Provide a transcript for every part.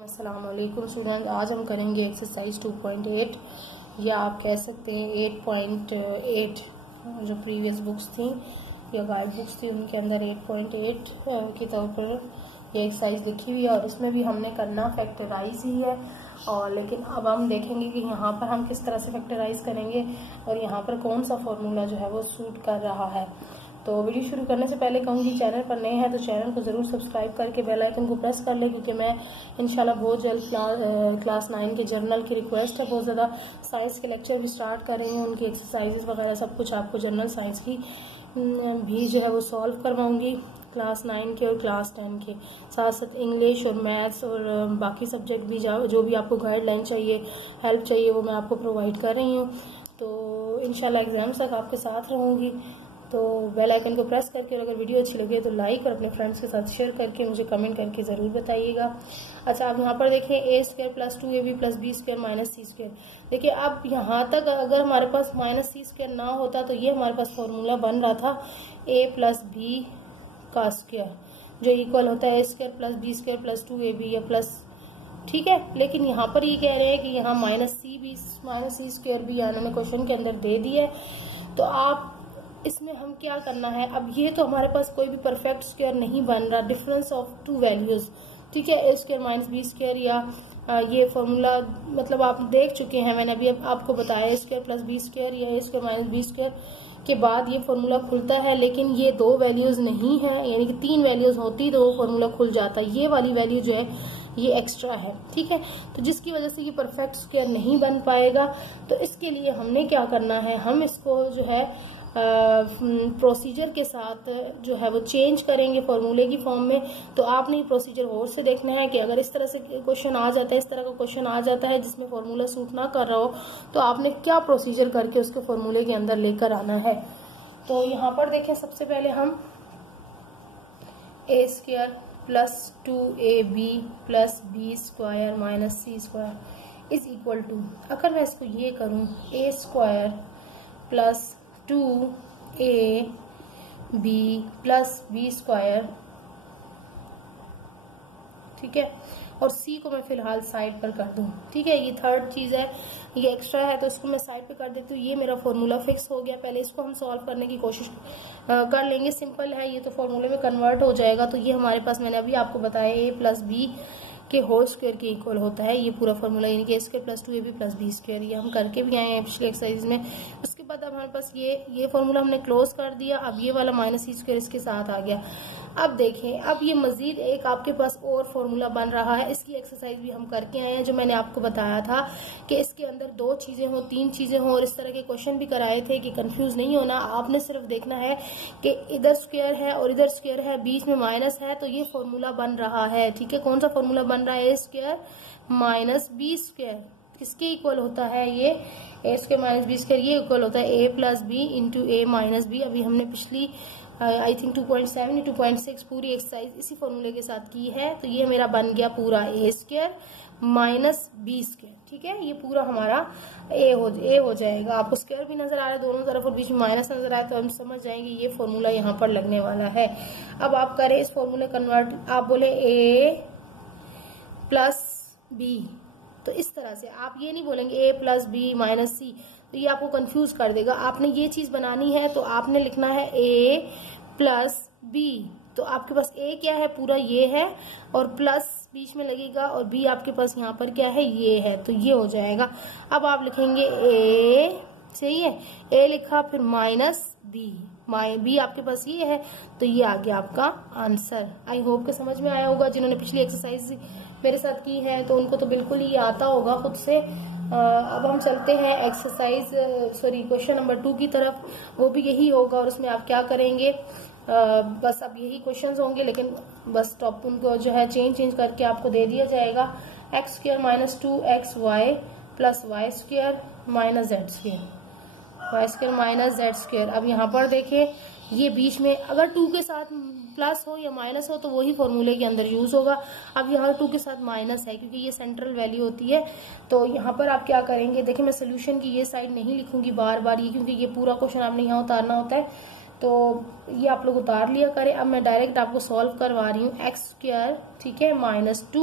अस्सलाम वालेकुम स्टूडेंट। आज हम करेंगे एक्सरसाइज 2.8 या आप कह सकते हैं 8.8। जो प्रीवियस बुक्स थी या गाइड बुक्स थी उनके अंदर 8.8 के तौर पर ये एक्सरसाइज लिखी हुई है और इसमें भी हमने करना फैक्टराइज ही है। और लेकिन अब हम देखेंगे कि यहाँ पर हम किस तरह से फैक्टराइज करेंगे और यहाँ पर कौन सा फॉर्मूला जो है वो सूट कर रहा है। तो वीडियो शुरू करने से पहले कहूँगी चैनल पर नए हैं तो चैनल को ज़रूर सब्सक्राइब करके बेल आइकन को प्रेस कर ले, क्योंकि मैं इंशाल्लाह बहुत जल्द क्लास 9 के जर्नल की रिक्वेस्ट है। बहुत ज़्यादा साइंस के लेक्चर भी स्टार्ट कर रही हूँ, उनकी एक्सरसाइजेस वगैरह सब कुछ आपको जनरल साइंस की भी जो है वो सॉल्व करवाऊँगी। क्लास 9 के और क्लास 10 के साथ साथ इंग्लिश और मैथ्स और बाकी सब्जेक्ट भी जो भी आपको गाइडलाइन चाहिए, हेल्प चाहिए, वो मैं आपको प्रोवाइड कर रही हूँ। तो इंशाल्लाह एग्जाम्स तक आपके साथ रहूँगी। तो बेल आइकन को प्रेस करके और अगर वीडियो अच्छी लगे तो लाइक और अपने फ्रेंड्स के साथ शेयर करके मुझे कमेंट करके ज़रूर बताइएगा। अच्छा, आप यहाँ पर देखें a² + 2ab + b² - c²। देखिए अब यहाँ तक अगर हमारे पास -c² ना होता तो ये हमारे पास फॉर्मूला बन रहा था a + b का स्क्वायर, जो इक्वल होता है a² + b² + 2ab या प्लस, ठीक है। लेकिन यहाँ पर ये कह रहे हैं कि यहाँ -c² भी इन्होंने क्वेश्चन के अंदर दे दिया है। तो आप इसमें हम क्या करना है, अब ये तो हमारे पास कोई भी परफेक्ट स्क्वायर नहीं बन रहा, डिफरेंस ऑफ टू वैल्यूज, ठीक है, a² - b² या ये फॉर्मूला मतलब आप देख चुके हैं, मैंने अभी आपको बताया a² + b² या a² - b² के बाद ये फॉर्मूला खुलता है। लेकिन ये दो वैल्यूज नहीं है, यानी कि 3 वैल्यूज होती तो वो फॉर्मूला खुल जाता। ये वाली वैल्यू जो है ये एक्स्ट्रा है, ठीक है, तो जिसकी वजह से ये परफेक्ट स्क्वायर नहीं बन पाएगा। तो इसके लिए हमने क्या करना है, हम इसको जो है प्रोसीजर के साथ जो है वो चेंज करेंगे फॉर्मूले की फॉर्म में। तो आपने प्रोसीजर और से देखना है कि अगर इस तरह से क्वेश्चन आ जाता है, इस तरह का क्वेश्चन आ जाता है जिसमें फॉर्मूला सूट ना कर रहा हो, तो आपने क्या प्रोसीजर करके उसके फॉर्मूले के अंदर लेकर आना है। तो यहाँ पर देखें, सबसे पहले हम a² + 2ab + b² - c² = अगर मैं इसको ये करूं a² + 2ab + b², ठीक है, और c को मैं फिलहाल साइड पर कर दूं, ठीक है। ये थर्ड चीज है, ये एक्स्ट्रा है तो इसको मैं साइड पे कर देती हूँ। ये मेरा फॉर्मूला फिक्स हो गया। पहले इसको हम सॉल्व करने की कोशिश कर लेंगे। सिंपल है, ये तो फॉर्मूले में कन्वर्ट हो जाएगा। तो ये हमारे पास मैंने अभी आपको बताया a + b के होल स्क्वायर के इक्वल होता है ये पूरा फॉर्मूला, यानी कि a² + 2ab + b²। ये हम करके भी आए हैं पिछली एक्सरसाइज में। उसके बाद अब हमारे पास ये फॉर्मूला हमने क्लोज कर दिया। अब ये वाला -c² इसके साथ आ गया। अब देखें, अब ये मजीद एक आपके पास और फॉर्मूला बन रहा है। इसकी एक्सरसाइज भी हम करके आए हैं, जो मैंने आपको बताया था कि इसके अंदर 2 चीजें हो, 3 चीजें हो, और इस तरह के क्वेश्चन भी कराए थे कि कंफ्यूज नहीं होना। आपने सिर्फ देखना है कि इधर स्क्वायर है और इधर स्क्वायर है, बीच में माइनस है, तो ये फॉर्मूला बन रहा है, ठीक है। कौन सा फॉर्मूला बन रहा है, a² - b²। किसके इक्वल होता है ये, a² - b², ये इक्वल होता है a + b × a - b। अभी हमने पिछली आई थिंक 2.7 या 2.6 पूरी एक्सरसाइज इसी फॉर्मूले के साथ की है। तो ये मेरा बन गया पूरा a² - b², ठीक है। ये पूरा हमारा a हो जाएगा। आपको स्क्वायर भी नजर आ रहा है दोनों तरफ और बीच में माइनस नजर आए तो हम समझ जाएंगे ये फॉर्मूला यहाँ पर लगने वाला है। अब आप करें इस फॉर्मूले कन्वर्ट, आप बोले a + b, तो इस तरह से आप ये नहीं बोलेंगे a + b - c, तो ये आपको कंफ्यूज कर देगा। आपने ये चीज बनानी है तो आपने लिखना है a + b। तो आपके पास a क्या है, पूरा ये है, और प्लस बीच में लगेगा, और b आपके पास यहाँ पर क्या है, ये है, तो ये हो जाएगा। अब आप लिखेंगे a, सही है, a लिखा, फिर -b आपके पास ये है, तो ये आ गया आपका आंसर। आई होप के समझ में आया होगा। जिन्होंने पिछली एक्सरसाइज मेरे साथ की है तो उनको तो बिल्कुल ही आता होगा खुद से। अब हम चलते हैं क्वेश्चन नंबर 2 की तरफ। वो भी यही होगा और उसमें आप क्या करेंगे, बस अब यही क्वेश्चंस होंगे, लेकिन बस टॉप उनको जो है चेंज करके आपको दे दिया जाएगा। x² - 2xy + y² - z²। अब यहाँ पर देखें, ये बीच में अगर 2 के साथ प्लस हो या माइनस हो तो वही फॉर्मूले के अंदर यूज होगा। अब यहाँ 2 के साथ माइनस है क्योंकि ये सेंट्रल वैल्यू होती है। तो यहाँ पर आप क्या करेंगे, देखिए मैं सोल्यूशन की ये साइड नहीं लिखूंगी बार बार, ये क्योंकि ये पूरा क्वेश्चन आपने यहाँ उतारना होता है। तो ये आप लोग उतार लिया करें। अब मैं डायरेक्ट आपको सॉल्व करवा रही हूँ। एक्स स्क्वायर, ठीक है, माइनस 2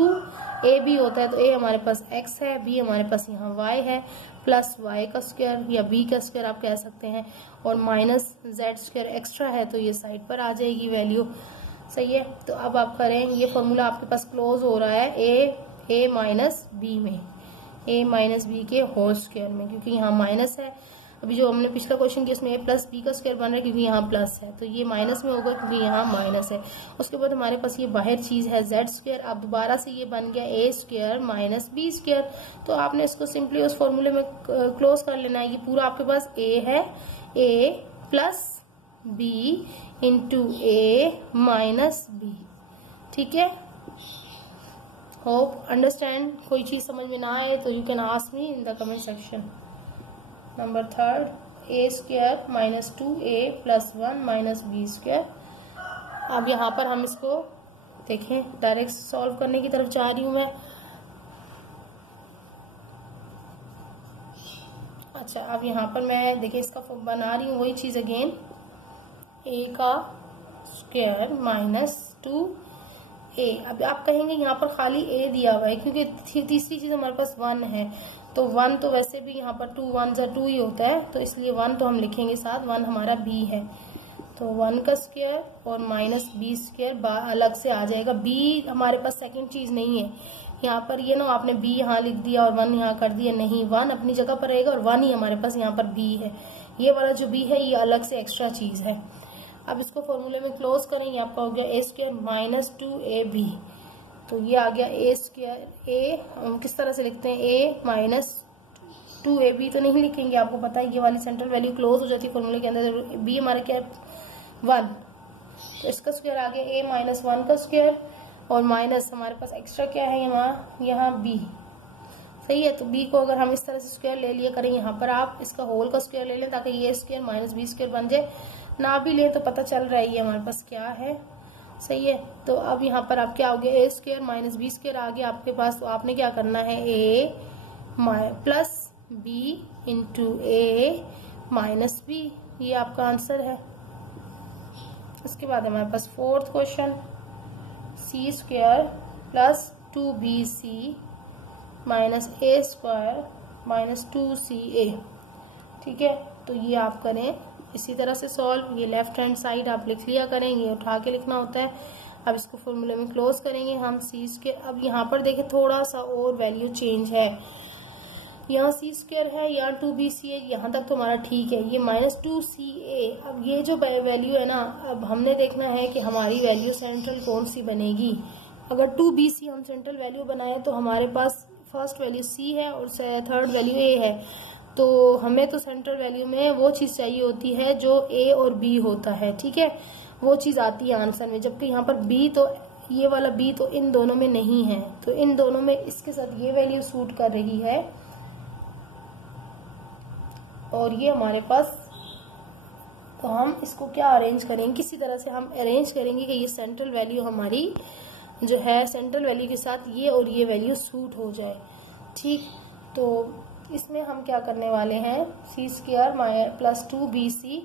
ए बी होता है, तो ए हमारे पास एक्स है, बी हमारे पास यहाँ वाई है, प्लस वाई का स्क्वायर या बी का स्क्वायर आप कह सकते हैं, और माइनस जेड स्क्वायर एक्स्ट्रा है, तो ये साइड पर आ जाएगी वैल्यू। सही है, तो अब आप करें, ये फॉर्मूला आपके पास क्लोज हो रहा है ए माइनस बी में, ए माइनस बी के होल स्क्वायर में, क्योंकि यहाँ माइनस है। अभी जो हमने पिछला क्वेश्चन किया उसमें ए प्लस बी का स्क्वायर बन रहा है, क्योंकि यहाँ प्लस है, तो ये माइनस में होगा क्योंकि यहाँ माइनस है। उसके बाद हमारे पास ये बाहर चीज है जेड स्क्वायर। अब दोबारा से ये बन गया A square minus B square, तो आपने इसको सिंपली उस फॉर्मूले में क्लोज कर लेना है। ये पूरा आपके पास ए है, a plus b into a minus b, ठीक है। Hope understand. कोई चीज समझ में ना आए तो you can ask me in the comment section. Number third, a square minus 2a plus 1 minus B square. अब यहाँ पर हम इसको देखें, डायरेक्ट सॉल्व करने की तरफ जा रही हूं मैं। अच्छा, अब यहाँ पर मैं देखिए इसका बना रही हूँ वही चीज अगेन, a का स्क्वायर माइनस 2a। अब आप कहेंगे यहाँ पर खाली a दिया हुआ है, क्योंकि तीसरी चीज हमारे पास 1 है, तो 1 तो वैसे भी यहाँ पर 2 1 जा 2 ही होता है, तो इसलिए 1 तो हम लिखेंगे साथ, 1 हमारा b है, तो 1 का स्क्वायर और माइनस बी स्क्वायर अलग से आ जाएगा। b हमारे पास सेकंड चीज नहीं है यहाँ पर, ये ना आपने b यहाँ लिख दिया और 1 यहाँ कर दिया, नहीं, 1 अपनी जगह पर रहेगा और 1 ही हमारे पास यहाँ पर b है। ये वाला जो b है ये अलग से एक्स्ट्रा चीज है। अब इसको फॉर्मूले में क्लोज करेंगे, आपका हो गया ए स्क्वायर माइनस 2ab, तो ये आ गया ए स्क्वायर, ए हम किस तरह से लिखते हैं, ए माइनस 2ab तो नहीं लिखेंगे, आपको पता है ये वाली सेंट्रल वैल्यू क्लोज हो जाती है फॉर्मूले के अंदर। बी हमारा क्या है 1, तो इसका स्क्वायर आ गया ए माइनस 1 का स्क्वायर, और माइनस हमारे पास एक्स्ट्रा क्या है यहाँ बी। सही है, तो बी को अगर हम इस तरह से स्क्वायर ले लिया करें, यहाँ पर आप इसका होल का स्क्वायर ले लें ताकि ये स्क्वायर माइनस बी स्क्वायर बन जाए, ना भी लें तो पता चल रहा है ये हमारे पास क्या है। सही है, तो अब यहाँ पर आप क्या हो गया, A square minus B square आ गया आपके पास, तो आपने क्या करना है, a plus b into a minus B, ये आपका आंसर है। इसके बाद हमारे पास fourth question, C square plus 2bc minus A square minus 2ca, ठीक है। तो ये आप करें इसी तरह से सॉल्व, ये लेफ्ट हैंड साइड आप लिख लिया करें, ये उठा के लिखना होता है। अब इसको फॉर्मूले में क्लोज करेंगे हम सी स्क्वायर। अब यहाँ पर देखें थोड़ा सा और वैल्यू चेंज है, यहाँ सी स्क्वायर है, यहाँ 2bc है, यहाँ तक तो हमारा ठीक है, ये माइनस 2ca। अब ये जो वैल्यू है ना, अब हमने देखना है कि हमारी वैल्यू सेंट्रल कौन सी बनेगी। अगर 2bc हम सेंट्रल वैल्यू बनाए तो हमारे पास फर्स्ट वैल्यू c है और थर्ड वैल्यू a है, तो हमें तो सेंट्रल वैल्यू में वो चीज चाहिए होती है जो a और b होता है, ठीक है, वो चीज आती है आंसर में। जबकि यहाँ पर b तो ये वाला b तो इन दोनों में नहीं है, तो इन दोनों में इसके साथ ये वैल्यू सूट कर रही है, और ये हमारे पास, तो हम इसको क्या अरेंज करेंगे, किसी तरह से हम अरेंज करेंगे कि ये सेंट्रल वैल्यू हमारी जो है सेंट्रल वैल्यू के साथ ये और ये वैल्यू सूट हो जाए, ठीक। तो इसमें हम क्या करने वाले हैं, सी square plus 2bc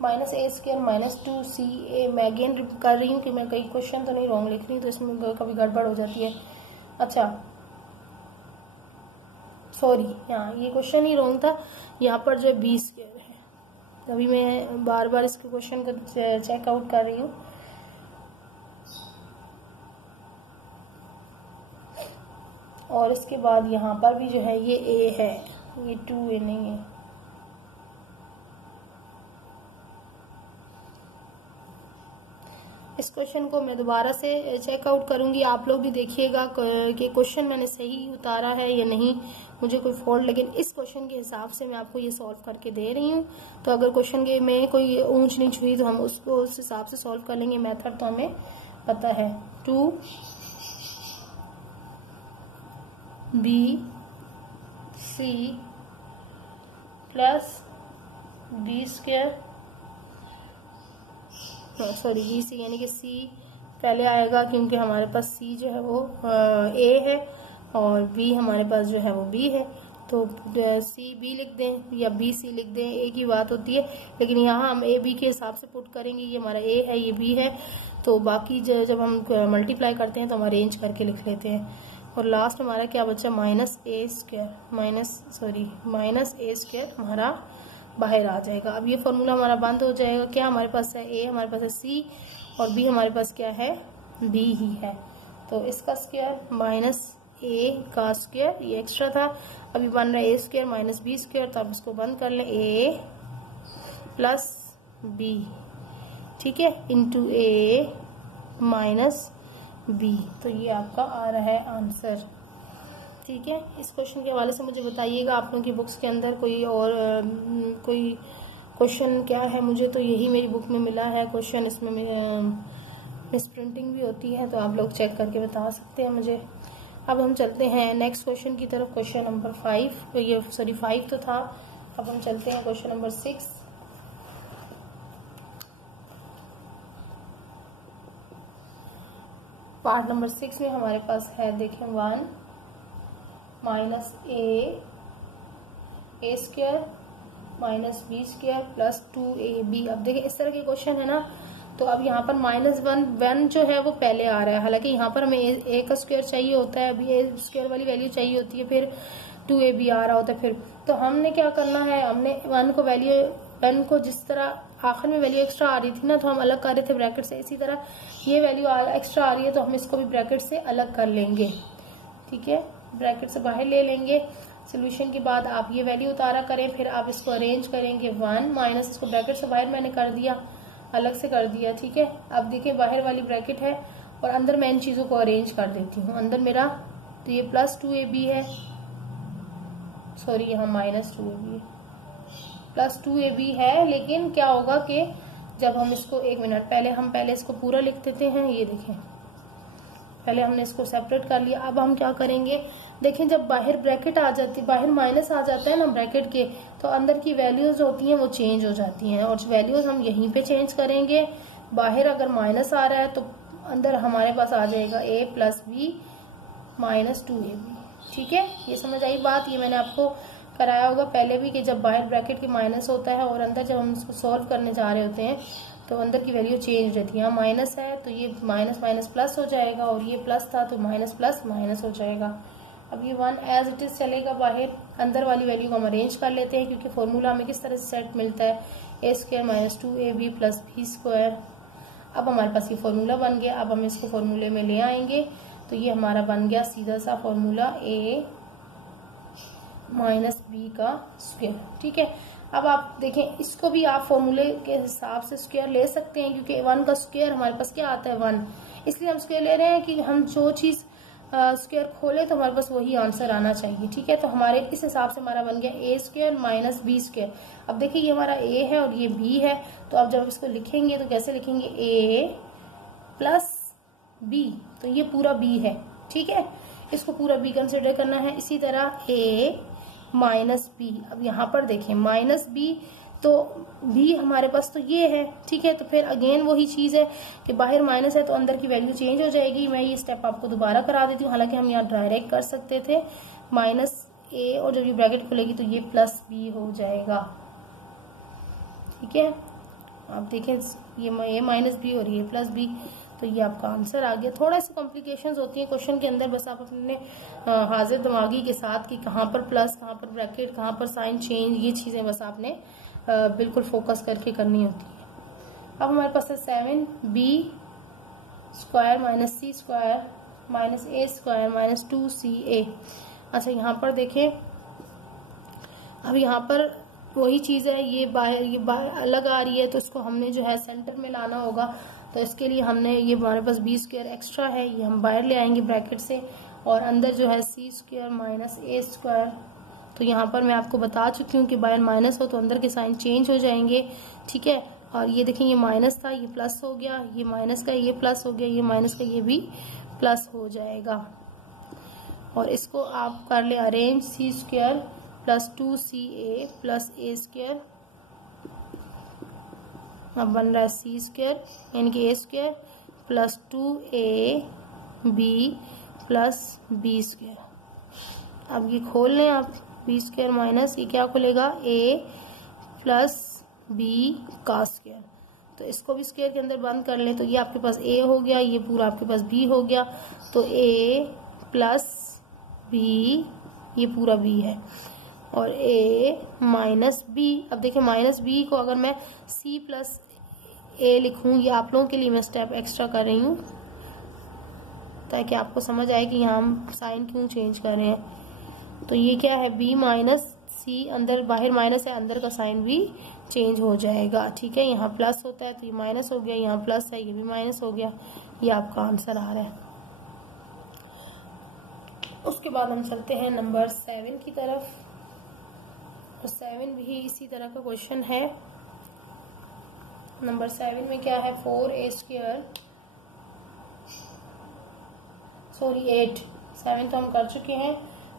minus A square minus 2ca। मैं अगेन कर रही हूँ कि मैं कई क्वेश्चन तो नहीं रॉन्ग लिख रही, तो इसमें कभी गड़बड़ हो जाती है। अच्छा सॉरी, यहाँ ये क्वेश्चन ही रॉन्ग था, यहाँ पर जो बी स्क्वायर है, तभी मैं बार बार इसके क्वेश्चन को चेकआउट कर रही हूँ। और इसके बाद यहाँ पर भी जो है ये a है, ये 2a नहीं है। इस क्वेश्चन को मैं दोबारा से चेकआउट करूंगी, आप लोग भी देखिएगा कि क्वेश्चन मैंने सही उतारा है या नहीं, मुझे कोई फॉल्ट, लेकिन इस क्वेश्चन के हिसाब से मैं आपको ये सॉल्व करके दे रही हूँ। तो अगर क्वेश्चन के में कोई ऊंच नीच हुई तो हम उसको उस हिसाब से सॉल्व कर लेंगे, मेथड तो हमें पता है। 2bc plus B square, sorry bc यानी कि c पहले आएगा क्योंकि हमारे पास c जो है वो a है और b हमारे पास जो है वो b है, तो सी बी लिख दें या बी सी लिख दें, एक ही बात होती है, लेकिन यहाँ हम ए बी के हिसाब से पुट करेंगे। ये हमारा ए है, ये बी है, तो बाकी जब हम मल्टीप्लाई करते हैं तो हम अरेंज करके लिख लेते हैं। और लास्ट हमारा क्या बचा, माइनस ए स्क्वायर हमारा बाहर आ जाएगा। अब ये फॉर्मूला हमारा बंद हो जाएगा। क्या हमारे पास है, ए हमारे पास है सी, और बी हमारे पास क्या है, बी ही है। तो इसका स्क्वायर माइनस ए का स्क्वायर, ये एक्स्ट्रा था, अभी बन रहा है A square minus B square, तो आप इसको बंद कर लें, ए प्लस बी, ठीक है, इंटू ए माइनस बी। तो ये आपका आ रहा है आंसर, ठीक है। इस क्वेश्चन के हवाले से मुझे बताइएगा आप लोगों की बुक्स के अंदर कोई और कोई क्वेश्चन क्या है। मुझे तो यही मेरी बुक में मिला है क्वेश्चन, इसमें मिस प्रिंटिंग भी होती है, तो आप लोग चेक करके बता सकते हैं मुझे। अब हम चलते हैं नेक्स्ट क्वेश्चन की तरफ, क्वेश्चन नंबर 5, तो ये 5 तो था। अब हम चलते हैं क्वेश्चन नंबर 6। पार्ट नंबर 6 में हमारे पास है, देखें, 1 minus A square minus B square plus 2ab। अब देखिए इस तरह के क्वेश्चन है ना, तो अब यहाँ पर -1 जो है वो पहले आ रहा है, हालांकि यहाँ पर हमें ए का स्क्वायर चाहिए होता है, अभी ए स्क्वायर वाली वैल्यू चाहिए होती है, फिर 2ab आ रहा होता है। फिर तो हमने क्या करना है, हमने 1 को जिस तरह आखिर में वैल्यू एक्स्ट्रा आ रही थी ना, तो हम अलग कर रहे थे ब्रैकेट से, इसी तरह ये वैल्यू एक्स्ट्रा आ रही है तो हम इसको भी ब्रैकेट से अलग कर लेंगे, ठीक है, ब्रैकेट से बाहर ले लेंगे। सोल्यूशन के बाद आप ये वैल्यू उतारा करें, फिर आप इसको अरेंज करेंगे, 1 माइनस, इसको ब्रैकेट से बाहर मैंने कर दिया, अलग से कर दिया, ठीक है। अब देखिए बाहर वाली ब्रैकेट है और अंदर मैं इन चीजों को अरेंज कर देती हूँ। अंदर मेरा तो ये प्लस 2ab है, सॉरी यहाँ माइनस 2ab है, प्लस 2ab है, लेकिन क्या होगा कि जब हम इसको, एक मिनट, पहले इसको पूरा लिख देते हैं। ये देखें, पहले हमने इसको सेपरेट कर लिया। अब हम क्या करेंगे, देखें जब बाहर ब्रैकेट आ जाती, बाहर माइनस आ जाता है ना ब्रैकेट के, तो अंदर की वैल्यूज होती हैं वो चेंज हो जाती हैं, और वैल्यूज हम यहीं पे चेंज करेंगे। बाहर अगर माइनस आ रहा है तो अंदर हमारे पास आ जाएगा a plus B minus 2ab, ठीक है। ये समझ आई बात, ये मैंने आपको कराया होगा पहले भी कि जब बाहर ब्रैकेट के माइनस होता है और अंदर जब हम इसको सॉल्व करने जा रहे होते हैं तो अंदर की वैल्यू चेंज रहती है। यहाँ माइनस है तो ये माइनस माइनस प्लस हो जाएगा, और ये प्लस था तो माइनस प्लस माइनस हो जाएगा। अब ये 1 एज इट इज चलेगा बाहर, अंदर वाली वैल्यू को हम अरेंज कर लेते हैं, क्योंकि फॉर्मूला हमें किस तरह से सेट मिलता है, A square minus 2ab plus B square. अब हमारे पास ये फॉर्मूला बन गया। अब हम इसको फॉर्मूले में ले आएंगे, तो ये हमारा बन गया सीधा सा फॉर्मूला a माइनस बी का स्क्वायर, ठीक है। अब आप देखें, इसको भी आप फॉर्मूले के हिसाब से स्क्वायर ले सकते हैं, क्योंकि 1 का स्क्वायर हमारे पास क्या आता है, 1, इसलिए हम स्क्वायर ले रहे हैं कि हम जो चीज स्क्वायर खोले तो हमारे पास वही आंसर आना चाहिए, ठीक है। तो हमारे इस हिसाब से हमारा बन गया A square minus B square. अब देखिए ये हमारा ए है और ये बी है, तो अब जब इसको लिखेंगे तो कैसे लिखेंगे, ए प्लस बी, तो ये पूरा बी है, ठीक है, इसको पूरा बी कंसिडर करना है। इसी तरह ए माइनस बी, अब यहाँ पर देखें माइनस बी, तो बी हमारे पास तो ये है, ठीक है। तो फिर अगेन वही चीज है कि बाहर माइनस है तो अंदर की वैल्यू चेंज हो जाएगी। मैं ये स्टेप आपको दोबारा करा देती हूँ, हालांकि हम यहाँ डायरेक्ट कर सकते थे, माइनस ए और जब ये ब्रैकेट खुलेगी तो ये प्लस बी हो जाएगा, ठीक है। आप देखें ये ए माइनस बी और ये प्लस बी, तो ये आपका आंसर आ गया। थोड़ा सी कॉम्प्लिकेशंस होती है क्वेश्चन के अंदर, बस आप अपने हाजिर दिमागी के साथ कि कहाँ पर प्लस, कहाँ पर ब्रैकेट, कहाँ पर साइन चेंज, ये चीजें बस आपने बिल्कुल फोकस करके करनी होती है। अब हमारे पास है 7b square minus C square minus A square minus 2ca। अच्छा यहाँ पर देखें, अब यहाँ पर वही चीज है, ये बाहर अलग आ रही है, तो इसको हमने जो है सेंटर में लाना होगा। तो इसके लिए हमने, ये हमारे पास बी स्क्वायर एक्स्ट्रा है, ये हम बाहर ले आएंगे ब्रैकेट से, और अंदर जो है C square minus A square. तो यहाँ पर मैं आपको बता चुकी हूँ कि बाहर माइनस हो तो अंदर के साइन चेंज हो जाएंगे, ठीक है। और ये देखें, ये माइनस था, ये प्लस हो गया, ये माइनस का ये प्लस हो गया, ये माइनस का ये भी प्लस हो जाएगा। और इसको आप कर ले arrange, C square plus 2ca plus A square, अब बन रहा है सी स्क्वायर यानी कि A square plus 2ab plus B square. अब ये खोल लें आप, बी स्क्वायर माइनस ये क्या खुलेगा ए प्लस बी का स्क्वायर। तो इसको भी स्क्वायर के अंदर बंद कर ले तो ये आपके पास ए हो गया, ये पूरा आपके पास बी हो गया। तो ए प्लस बी ये पूरा बी है और ए माइनस बी। अब देखिए माइनस बी को अगर मैं सी प्लस ए लिखूं, ये आप लोगों के लिए मैं स्टेप एक्स्ट्रा कर रही हूँ ताकि आपको समझ आए कि यहाँ हम साइन क्यों चेंज कर रहे हैं। तो ये क्या है बी माइनस सी, अंदर बाहर माइनस है, अंदर का साइन भी चेंज हो जाएगा। ठीक है, यहाँ प्लस होता है तो ये माइनस हो गया, यहाँ प्लस है ये भी माइनस हो गया। ये आपका आंसर आ रहा है। उसके बाद हम चलते हैं नंबर 7 की तरफ। तो 7 भी इसी तरह का क्वेश्चन है। नंबर 7 में क्या है 4a स्क्वायर, सॉरी 8, 7 तो हम कर चुके हैं।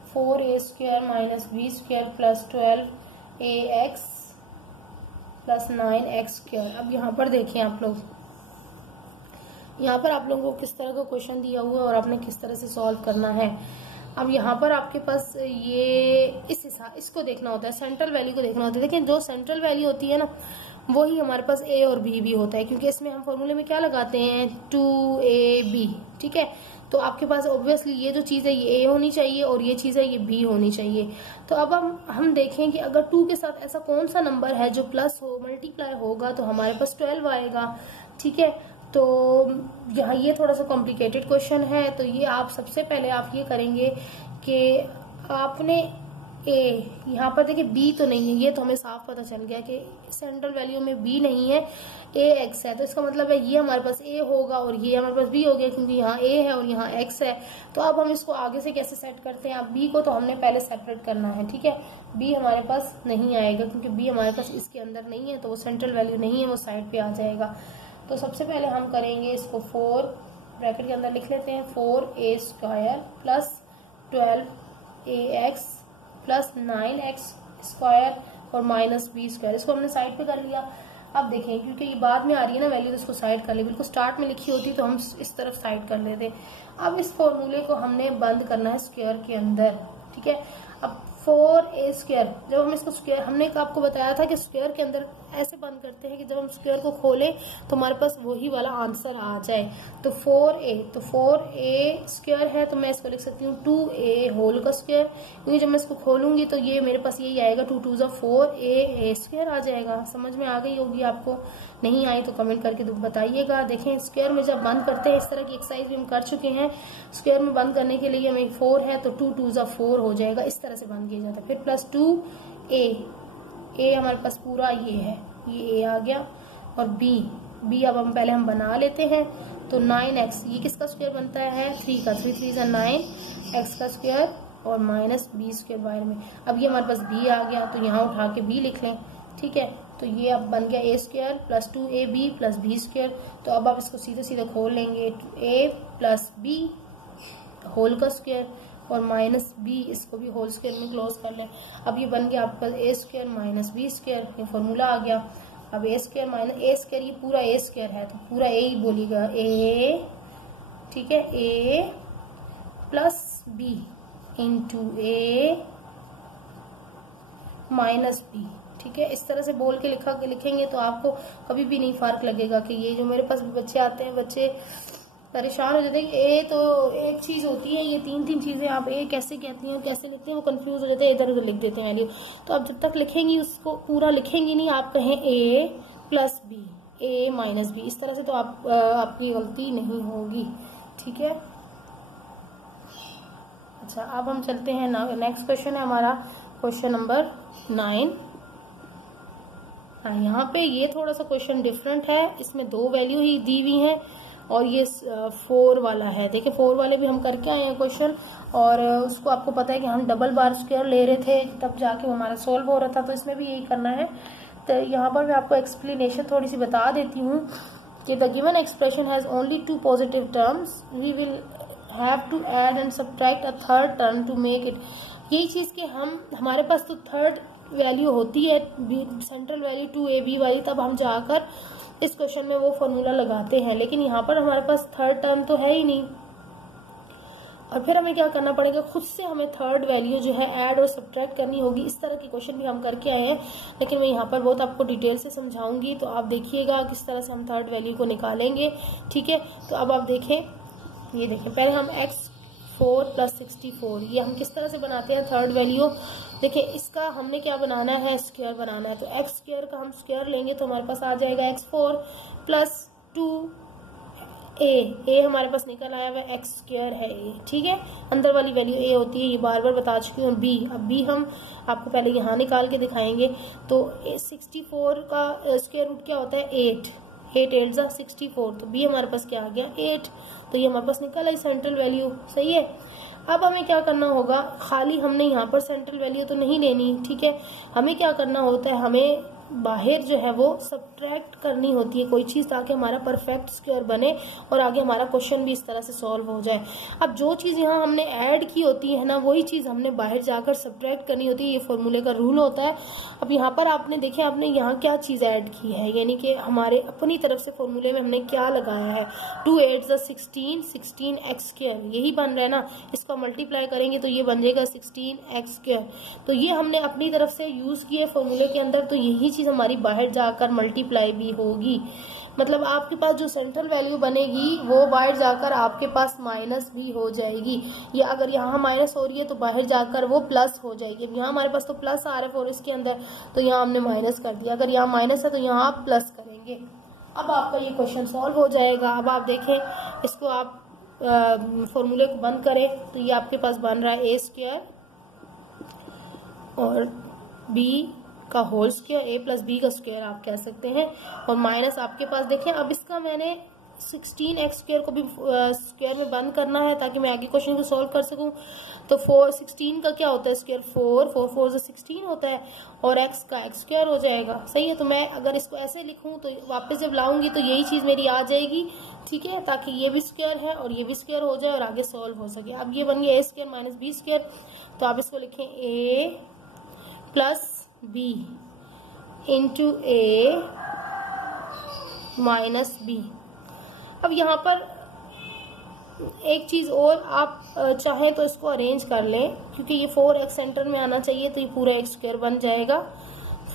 4a square minus B square plus 12ax plus 9x square. अब यहाँ पर देखें आप लोग, यहाँ पर आप लोगों को किस तरह का क्वेश्चन दिया हुआ है और आपने किस तरह से सॉल्व करना है। अब यहाँ पर आपके पास ये इस हिसाब इसको देखना होता है, सेंट्रल वैल्यू को देखना होता है। लेकिन जो सेंट्रल वैल्यू होती है ना वही हमारे पास ए और बी भी होता है, क्योंकि इसमें हम फॉर्मूले में क्या लगाते हैं 2ab। ठीक है, तो आपके पास ऑब्वियसली ये जो चीज है ये ए होनी चाहिए और ये चीज है ये बी होनी चाहिए। तो अब हम देखें कि अगर 2 के साथ ऐसा कौन सा नंबर है जो प्लस हो, मल्टीप्लाई होगा तो हमारे पास 12 आएगा। ठीक है, तो यहाँ ये थोड़ा सा कॉम्प्लिकेटेड क्वेश्चन है। तो ये आप सबसे पहले आप ये करेंगे कि आपने ए, यहाँ पर देखिए बी तो नहीं है, ये तो हमें साफ पता चल गया कि सेंट्रल वैल्यू में बी नहीं है, ए एक्स है। तो इसका मतलब है ये हमारे पास ए होगा और ये हमारे पास बी हो गया, क्योंकि यहाँ ए है और यहाँ एक्स है। तो अब हम इसको आगे से कैसे सेट करते हैं, अब बी को तो हमने पहले सेपरेट करना है। ठीक है, बी हमारे पास नहीं आएगा क्योंकि बी हमारे पास इसके अंदर नहीं है, तो वो सेंट्रल वैल्यू नहीं है, वो साइड पे आ जाएगा। तो सबसे पहले हम करेंगे इसको 4 ब्रैकेट के अंदर लिख लेते हैं, 4a square plus 12ax plus 9x square और माइनस बी स्क्वायर। इसको हमने साइड पे कर लिया। अब देखें क्योंकि ये बाद में आ रही है ना वैल्यू, तो इसको साइड कर ले। बिल्कुल स्टार्ट में लिखी होती तो हम इस तरफ साइड कर लेते। अब इस फॉर्मूले को हमने बंद करना है स्क्वायर के अंदर। ठीक है, अब 4a स्क्वायर, जब हम इसको स्क्वायर, हमने आपको बताया था कि स्क्वायर के अंदर ऐसे बंद करते हैं कि जब हम स्क्वायर को खोलें तो हमारे पास वही वाला आंसर आ जाए। तो 4a स्क्वायर है तो मैं इसको लिख सकती हूँ 2a होल का स्क्वायर, क्योंकि जब मैं इसको खोलूंगी तो ये मेरे पास यही आएगा 2 2 4a स्क्वायर आ जाएगा। समझ में आ गई होगी आपको, नहीं आई तो कमेंट करके बताइएगा। देखें स्क्वायर में जब बंद करते हैं, इस तरह की एक्सरसाइज भी हम कर चुके हैं। स्क्वायर में बंद करने के लिए हमें 4 है तो 2 2 4 हो जाएगा, इस तरह से बंद किया जाता है। फिर प्लस 2a, ए हमारे पास पूरा ये है, ये ए आ गया। और बी अब हम पहले बना लेते हैं। तो 9x, ये किसका स्क्वायर बनता है 3 का, 3 3 9, x का स्क्वायर और माइनस बी स्क्वायर बाहर में। अब ये हमारे पास बी आ गया तो यहाँ उठा के बी लिख लें। ठीक है, तो ये अब बन गया A square plus 2ab plus B square. तो अब आप इसको सीधे सीधे खोल लेंगे, a प्लस बी होल का स्क्वायर और माइनस बी, इसको भी होल स्क्वायर में क्लोज कर लें। अब ये बन गया आपका ए स्क्वायर माइनस बी स्क्वायर, ये फॉर्मूला आ गया। अब ए स्क्वायर माइनस ए स्क्वायर, ये पूरा ए स्क्वायर है तो पूरा ए ही बोलिएगा, ए। ठीक है, a plus b into a minus b. ठीक है, इस तरह से बोल के लिखेंगे तो आपको कभी भी नहीं फर्क लगेगा कि ये जो मेरे पास बच्चे आते हैं, बच्चे परेशान हो जाते हैं कि ए तो एक चीज होती है, ये 3 चीजें आप ए कैसे कहती हैं, कैसे लिखते हैं, वो कंफ्यूज हो जाते हैं, इधर उधर लिख देते हैं वैल्यू। तो आप जब तक लिखेंगी उसको पूरा लिखेंगी नहीं, आप कहें ए प्लस बी, ए माइनस बी, इस तरह से तो आपकी गलती नहीं होगी। ठीक है, अच्छा अब हम चलते हैं नेक्स्ट क्वेश्चन है हमारा क्वेश्चन नंबर 9। यहाँ पे ये थोड़ा सा क्वेश्चन डिफरेंट है, इसमें 2 वैल्यू ही दी हुई हैं और ये 4 वाला है। देखिए 4 वाले भी हम करके आए हैं क्वेश्चन, और उसको आपको पता है कि हम डबल बार स्क्वायर ले रहे थे तब जाके हमारा सोल्व हो रहा था, तो इसमें भी यही करना है। तो यहाँ पर मैं आपको एक्सप्लेनेशन थोड़ी सी बता देती हूँ कि the given expression has only 2 positive terms, we will have to add and subtract a third term to make it. यही चीज कि हमारे पास तो थर्ड वैल्यू होती है सेंट्रल वैल्यू 2ab वाली, तब हम जाकर इस क्वेश्चन में वो फॉर्मूला लगाते हैं, लेकिन यहाँ पर हमारे पास थर्ड टर्म तो है ही नहीं। और फिर हमें क्या करना पड़ेगा, खुद से हमें थर्ड वैल्यू जो है ऐड और सब्ट्रैक्ट करनी होगी। इस तरह के क्वेश्चन भी हम करके आए हैं, लेकिन मैं यहाँ पर बहुत आपको डिटेल से समझाऊंगी, तो आप देखिएगा किस तरह से हम थर्ड वैल्यू को निकालेंगे। ठीक है, तो अब आप देखें, ये देखें, पहले हम x4 + 64 ये हम किस तरह से बनाते हैं थर्ड वैल्यू। देखिए इसका हमने क्या बनाना है, स्क्वायर बनाना है, तो x स्क्वायर का हम स्क्वायर लेंगे तो हमारे पास आ जाएगा x4 + 2a हमारे पास निकल आया हुआ x स्क्वायर है a। ठीक है, अंदर वाली वैल्यू a होती है, ये बार बार बता चुकी हूँ। b, अब b हम आपको पहले यहाँ निकाल के दिखाएंगे। तो 64 का स्क्वायर रूट क्या होता है, 8 8 × 64, तो b हमारे पास क्या आ गया, 8। तो ये हमारे पास निकल आई सेंट्रल वैल्यू। सही है, अब हमें क्या करना होगा, खाली हमने यहाँ पर सेंट्रल वैल्यू तो नहीं लेनी। ठीक है, हमें क्या करना होता है, हमें बाहर जो है वो सब्ट्रैक्ट करनी होती है कोई चीज, ताकि हमारा परफेक्ट स्क्वायर बने और आगे हमारा क्वेश्चन भी इस तरह से सॉल्व हो जाए। अब जो चीज यहाँ हमने ऐड की होती है ना, वही चीज हमने बाहर जाकर सब्ट्रैक्ट करनी होती है। ये फॉर्मूले का रूल होता है। अब यहाँ पर आपने देखे, आपने यहाँ क्या चीज ऐड की है, यानी कि हमारे अपनी तरफ से फॉर्मूले में हमने क्या लगाया है, 2 8 = 16 16x², यही बन रहा है ना। इसको मल्टीप्लाई करेंगे तो ये बन जाएगा 16x²। तो ये हमने अपनी तरफ से यूज किया फॉर्मूले के अंदर, तो यही चीज हमारी बाहर जाकर मल्टीप्लाई भी होगी। मतलब आपके पास जो सेंट्रल वैल्यू बनेगी वो बाहर जाकर आपके पास माइनस भी हो जाएगी, या अगर यहाँ माइनस हो रही है तो बाहर जाकर वो प्लस हो जाएगी। अब यहाँ हमारे पास तो प्लस आ रहा है फॉर इसके अंदर, तो यहाँ हमने माइनस कर दिया। अगर यहाँ माइनस है तो यहाँ आप प्लस करेंगे। अब आपका ये क्वेश्चन सॉल्व हो जाएगा। अब आप देखें, इसको आप फॉर्मूले को बंद करें तो ये आपके पास बन रहा है a² और b का होल स्क्वायर, a + b का स्क्वायर आप कह सकते हैं, और माइनस आपके पास देखें। अब इसका मैंने 16x² को भी स्क्वायर में बंद करना है ताकि मैं आगे क्वेश्चन को सॉल्व कर सकूं। तो 16 का क्या होता है स्क्वायर, 4 4 4 = 16 होता है, और x का x² हो जाएगा। सही है, तो मैं अगर इसको ऐसे लिखूं तो वापस जब लाऊंगी तो यही चीज मेरी आ जाएगी। ठीक है, ताकि ये भी स्क्वायर है और ये भी स्क्वायर हो जाए और आगे सॉल्व हो सके। अब ये बन गया a² - b², तो आप इसको लिखें a + b × a - b। अब यहाँ पर एक चीज और, आप चाहें तो इसको अरेंज कर लें, क्योंकि ये 4x सेंटर में आना चाहिए, तो ये पूरा x² बन जाएगा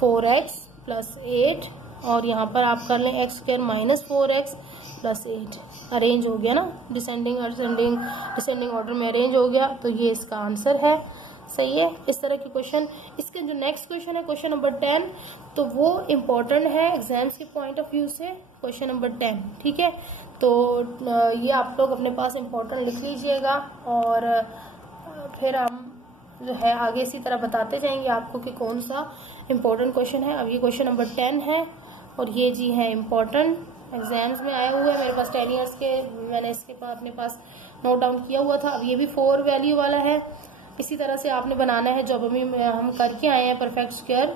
4x + 8, और यहाँ पर आप कर लें x² - 4x + 8। अरेंज हो गया ना, डिसेंडिंग ऑर्डर में अरेंज हो गया, तो ये इसका आंसर है। सही है, इस तरह के क्वेश्चन। इसके जो नेक्स्ट क्वेश्चन है, क्वेश्चन नंबर 10, तो वो इम्पोर्टेंट है एग्जाम्स के पॉइंट ऑफ व्यू से, क्वेश्चन नंबर 10। ठीक है, तो ये आप लोग अपने पास इम्पोर्टेंट लिख लीजिएगा, और फिर हम जो है आगे इसी तरह बताते जाएंगे आपको कि कौन सा इम्पोर्टेंट क्वेश्चन है। अब ये क्वेश्चन नंबर 10 है, और ये जी है इम्पोर्टेंट, एग्जाम्स में आए हुए हैं मेरे पास 10 ईयर्स के, मैंने इसके पास अपने पास नोट डाउन किया हुआ था। अब ये भी 4 वैल्यू वाला है, इसी तरह से आपने बनाना है जो अभी हम करके आए हैं, परफेक्ट स्क्वायर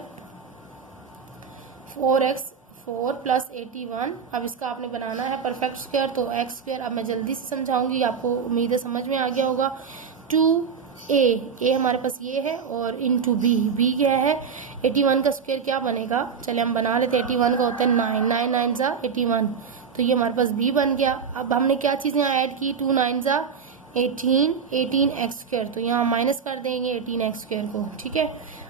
4x4 + 81। अब इसका आपने बनाना है परफेक्ट स्क्वायर, तो x², अब मैं जल्दी से समझाऊंगी, आपको उम्मीद है समझ में आ गया होगा। 2a हमारे पास ये है, और × b क्या है, 81 का स्क्वायर क्या बनेगा, चले हम बना लेते हैं। 81 का होता है 9 9 9 = 81, तो ये हमारे पास b बन गया। अब हमने क्या चीज यहाँ ऐड की, 2 9 = 18 18x², तो यहाँ माइनस कर देंगे 18x² को। ठीक है,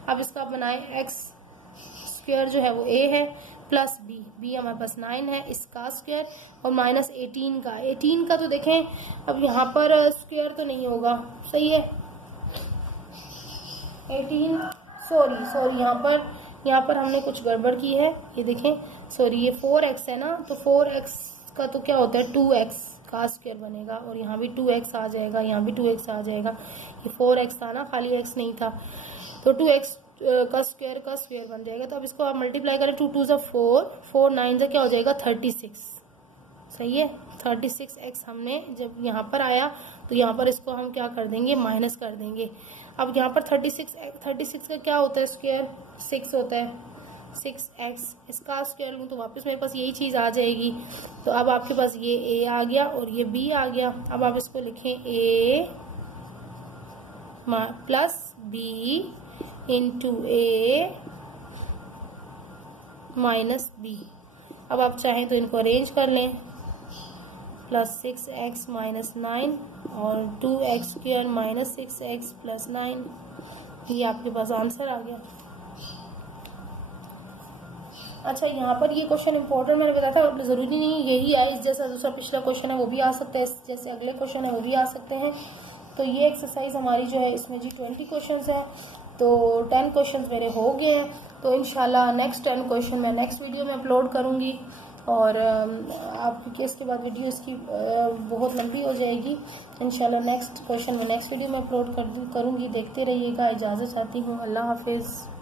अब इसका बनाए x² जो है वो a है, प्लस b हमारे पास 9 है, इसका स्क्वायर, और -18 का 18 का तो देखें अब यहाँ पर स्क्वायर तो नहीं होगा। सही है, 18 सॉरी यहाँ पर हमने कुछ गड़बड़ की है, ये देखें, सॉरी ये 4x है ना, तो 4x का तो क्या होता है 2x का स्क्वायर बनेगा, और यहाँ भी 2x आ जाएगा, यहाँ भी 2x आ जाएगा। ये 4x था ना, खाली x नहीं था, तो 2x का स्क्वायर बन जाएगा। तो अब इसको आप मल्टीप्लाई करें, 2 2 = 4 4 9 = क्या हो जाएगा 36। सही है, 36x हमने जब यहाँ पर आया तो यहाँ पर इसको हम क्या कर देंगे, माइनस कर देंगे। अब यहाँ पर 36 का क्या होता है स्क्वायर, 6 होता है, 6x, इसका स्क्वायर लूँ तो वापस मेरे पास यही चीज आ जाएगी। तो अब आपके पास ये a आ गया और ये b आ गया। अब आप इसको लिखें a + b × a - b। अब आप चाहें तो इनको अरेंज कर लें, +6x - 9 और 2x² माइनस 6x प्लस 9, ये आपके पास आंसर आ गया। अच्छा, यहाँ पर ये क्वेश्चन इंपॉर्टेंट मैंने बताया था, ज़रूरी नहीं यही आए, जैसा दूसरा पिछला क्वेश्चन है वो भी आ सकता है, जैसे अगले क्वेश्चन है वो भी आ सकते हैं। तो ये एक्सरसाइज हमारी जो है इसमें जी 20 क्वेश्चंस हैं, तो 10 क्वेश्चंस मेरे हो गए हैं। तो इंशाल्लाह नेक्स्ट 10 क्वेश्चन मैं नेक्स्ट वीडियो में अपलोड करूँगी, और आपके इसके बाद वीडियो इसकी बहुत लंबी हो जाएगी। इंशाल्लाह नेक्स्ट क्वेश्चन मैं नेक्स्ट वीडियो में अपलोड करूँगी, देखते रहिएगा। इजाज़त चाहती हूँ, अल्लाह हाफिज़।